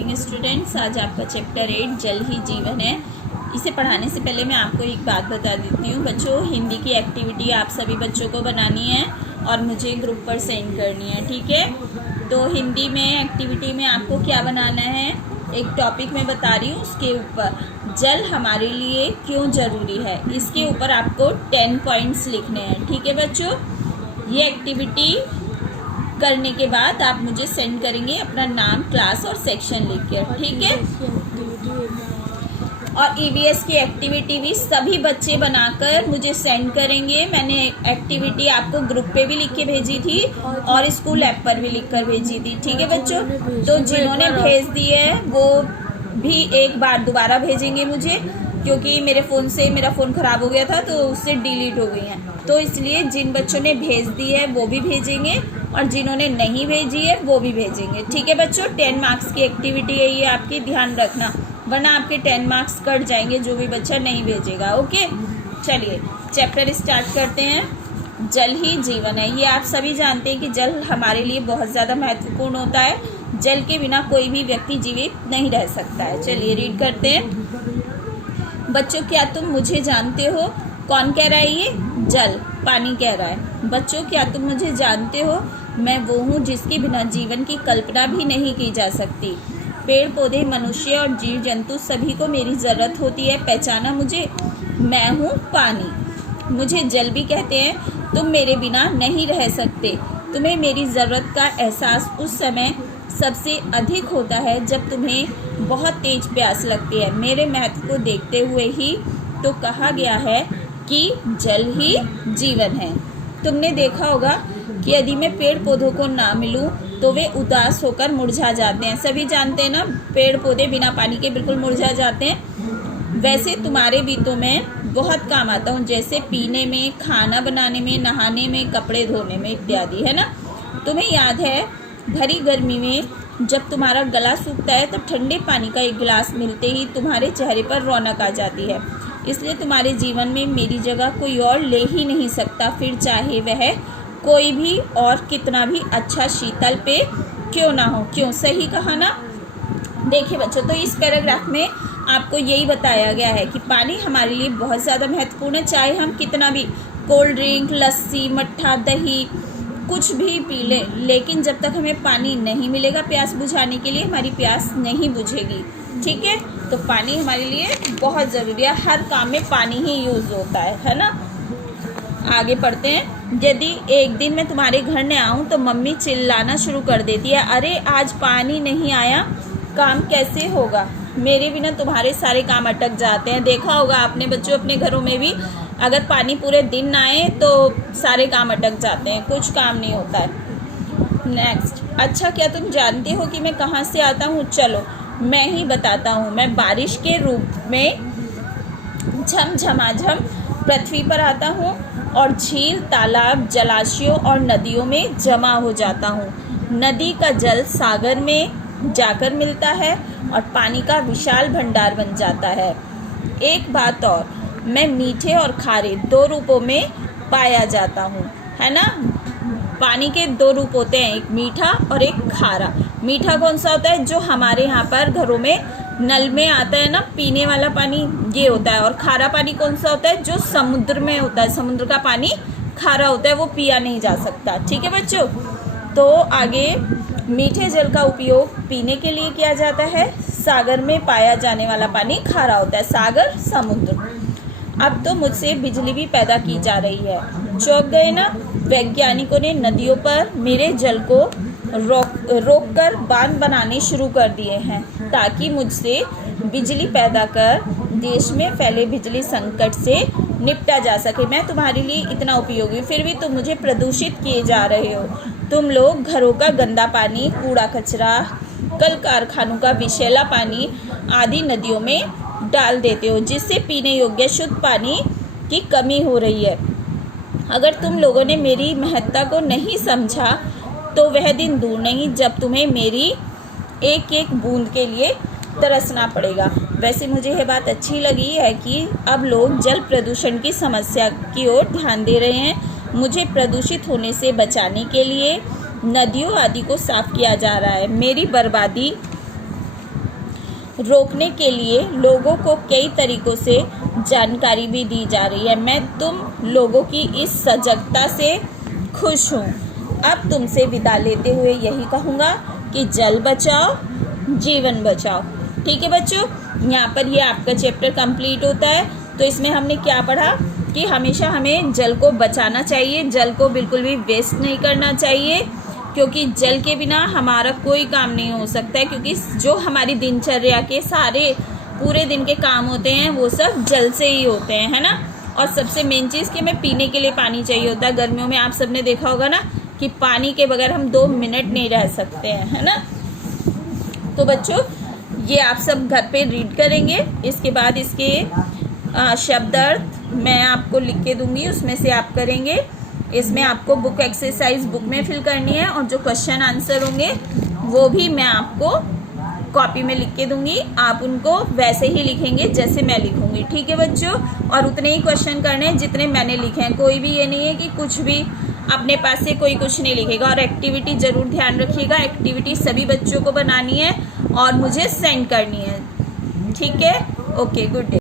Morning students. आज आपका chapter 8 जल ही जीवन है। इसे पढ़ाने से पहले मैं आपको एक बात बता देती हूँ बच्चों, हिंदी की एक्टिविटी आप सभी बच्चों को बनानी है और मुझे ग्रुप पर सेंड करनी है, ठीक है। तो हिंदी में एक्टिविटी में आपको क्या बनाना है, एक टॉपिक मैं बता रही हूँ, उसके ऊपर जल हमारे लिए क्यों ज़रूरी है, इसके ऊपर आपको 10 पॉइंट्स लिखने हैं, ठीक है बच्चों। ये एक्टिविटी करने के बाद आप मुझे सेंड करेंगे अपना नाम, क्लास और सेक्शन लिखकर, ठीक है। और ईवीएस की एक्टिविटी भी सभी बच्चे बनाकर मुझे सेंड करेंगे। मैंने एक्टिविटी आपको ग्रुप पे भी लिख के भेजी थी और स्कूल ऐप पर भी लिख कर भेजी थी, ठीक है बच्चों। तो जिन्होंने भेज दी है वो भी एक बार दोबारा भेजेंगे मुझे, क्योंकि मेरे फ़ोन ख़राब हो गया था तो उससे डिलीट हो गई हैं। तो इसलिए जिन बच्चों ने भेज दी है वो भी भेजेंगे और जिन्होंने नहीं भेजी है वो भी भेजेंगे, ठीक है बच्चों। 10 मार्क्स की एक्टिविटी है ये आपकी, ध्यान रखना, वरना आपके 10 मार्क्स कट जाएंगे जो भी बच्चा नहीं भेजेगा, ओके। चलिए चैप्टर स्टार्ट करते हैं। जल ही जीवन है, ये आप सभी जानते हैं कि जल हमारे लिए बहुत ज़्यादा महत्वपूर्ण होता है। जल के बिना कोई भी व्यक्ति जीवित नहीं रह सकता है। चलिए रीड करते हैं। बच्चों क्या तुम मुझे जानते हो? कौन कह रहा है ये? जल, पानी कह रहा है। बच्चों क्या तुम मुझे जानते हो? मैं वो हूँ जिसके बिना जीवन की कल्पना भी नहीं की जा सकती। पेड़ पौधे, मनुष्य और जीव जंतु सभी को मेरी ज़रूरत होती है। पहचाना मुझे? मैं हूँ पानी। मुझे जल भी कहते हैं। तुम मेरे बिना नहीं रह सकते। तुम्हें मेरी ज़रूरत का एहसास उस समय सबसे अधिक होता है जब तुम्हें बहुत तेज प्यास लगती है। मेरे महत्व को देखते हुए ही तो कहा गया है कि जल ही जीवन है। तुमने देखा होगा कि यदि मैं पेड़ पौधों को ना मिलूं तो वे उदास होकर मुरझा जाते हैं। सभी जानते हैं ना, पेड़ पौधे बिना पानी के बिल्कुल मुरझा जाते हैं। वैसे तुम्हारे भी तो मैं बहुत काम आता हूँ, जैसे पीने में, खाना बनाने में, नहाने में, कपड़े धोने में इत्यादि, है ना। तुम्हें याद है भरी गर्मी में जब तुम्हारा गला सूखता है तो ठंडे पानी का एक गिलास मिलते ही तुम्हारे चेहरे पर रौनक आ जाती है। इसलिए तुम्हारे जीवन में मेरी जगह कोई और ले ही नहीं सकता, फिर चाहे वह कोई भी और कितना भी अच्छा शीतल पे क्यों ना हो। क्यों, सही कहा ना। देखिए बच्चों, तो इस पैराग्राफ में आपको यही बताया गया है कि पानी हमारे लिए बहुत ज़्यादा महत्वपूर्ण है। चाहे हम कितना भी कोल्ड ड्रिंक, लस्सी, मट्ठा, दही कुछ भी पी लें, लेकिन जब तक हमें पानी नहीं मिलेगा प्यास बुझाने के लिए, हमारी प्यास नहीं बुझेगी, ठीक है। तो पानी हमारे लिए बहुत ज़रूरी है, हर काम में पानी ही यूज़ होता है ना। आगे पढ़ते हैं। यदि एक दिन मैं तुम्हारे घर न आऊँ तो मम्मी चिल्लाना शुरू कर देती है, अरे आज पानी नहीं आया, काम कैसे होगा। मेरे बिना तुम्हारे सारे काम अटक जाते हैं। देखा होगा आपने बच्चों अपने घरों में भी, अगर पानी पूरे दिन ना आए तो सारे काम अटक जाते हैं, कुछ काम नहीं होता है। नेक्स्ट, अच्छा क्या तुम जानते हो कि मैं कहाँ से आता हूँ? चलो मैं ही बताता हूँ। मैं बारिश के रूप में झमझमाझम पृथ्वी पर आता हूँ और झील, तालाब, जलाशयों और नदियों में जमा हो जाता हूँ। नदी का जल सागर में जाकर मिलता है और पानी का विशाल भंडार बन जाता है। एक बात और, मैं मीठे और खारे 2 रूपों में पाया जाता हूँ, है ना। पानी के 2 रूप होते हैं, एक मीठा और एक खारा। मीठा कौन सा होता है? जो हमारे यहाँ पर घरों में नल में आता है ना, पीने वाला पानी, ये होता है। और खारा पानी कौन सा होता है? जो समुद्र में होता है, समुद्र का पानी खारा होता है, वो पिया नहीं जा सकता, ठीक है बच्चों। तो आगे, मीठे जल का उपयोग पीने के लिए किया जाता है। सागर में पाया जाने वाला पानी खारा होता है, सागर, समुद्र। अब तो मुझसे बिजली भी पैदा की जा रही है। चौंक गए ना? वैज्ञानिकों ने नदियों पर मेरे जल को रोक कर बांध बनाने शुरू कर दिए हैं ताकि मुझसे बिजली पैदा कर देश में फैले बिजली संकट से निपटा जा सके। मैं तुम्हारे लिए इतना उपयोगी हूँ, फिर भी तुम मुझे प्रदूषित किए जा रहे हो। तुम लोग घरों का गंदा पानी, कूड़ा कचरा, कल कारखानों का विषैला पानी आदि नदियों में डाल देते हो, जिससे पीने योग्य शुद्ध पानी की कमी हो रही है। अगर तुम लोगों ने मेरी महत्ता को नहीं समझा तो वह दिन दूर नहीं जब तुम्हें मेरी एक एक बूंद के लिए तरसना पड़ेगा। वैसे मुझे यह बात अच्छी लगी है कि अब लोग जल प्रदूषण की समस्या की ओर ध्यान दे रहे हैं। मुझे प्रदूषित होने से बचाने के लिए नदियों आदि को साफ किया जा रहा है। मेरी बर्बादी रोकने के लिए लोगों को कई तरीकों से जानकारी भी दी जा रही है। मैं तुम लोगों की इस सजगता से खुश हूँ। अब तुमसे विदा लेते हुए यही कहूँगा कि जल बचाओ, जीवन बचाओ। ठीक है बच्चों, यहाँ पर ये आपका चैप्टर कंप्लीट होता है। तो इसमें हमने क्या पढ़ा कि हमेशा हमें जल को बचाना चाहिए, जल को बिल्कुल भी वेस्ट नहीं करना चाहिए, क्योंकि जल के बिना हमारा कोई काम नहीं हो सकता है। क्योंकि जो हमारी दिनचर्या के सारे पूरे दिन के काम होते हैं वो सब जल से ही होते हैं, है ना। और सबसे मेन चीज़ कि हमें पीने के लिए पानी चाहिए होता है। गर्मियों में आप सबने देखा होगा ना कि पानी के बगैर हम 2 मिनट नहीं रह सकते हैं, है ना। तो बच्चों ये आप सब घर पे रीड करेंगे। इसके बाद इसके शब्द अर्थ मैं आपको लिख के दूंगी, उसमें से आप करेंगे। इसमें आपको बुक एक्सरसाइज बुक में फिल करनी है और जो क्वेश्चन आंसर होंगे वो भी मैं आपको कॉपी में लिख के दूंगी। आप उनको वैसे ही लिखेंगे जैसे मैं लिखूंगी, ठीक है बच्चों। और उतने ही क्वेश्चन करने हैं जितने मैंने लिखे हैं। कोई भी ये नहीं है कि कुछ भी अपने पास से कोई कुछ नहीं लिखेगा। और एक्टिविटी ज़रूर ध्यान रखिएगा, एक्टिविटी सभी बच्चों को बनानी है और मुझे सेंड करनी है, ठीक है। Okay, good day.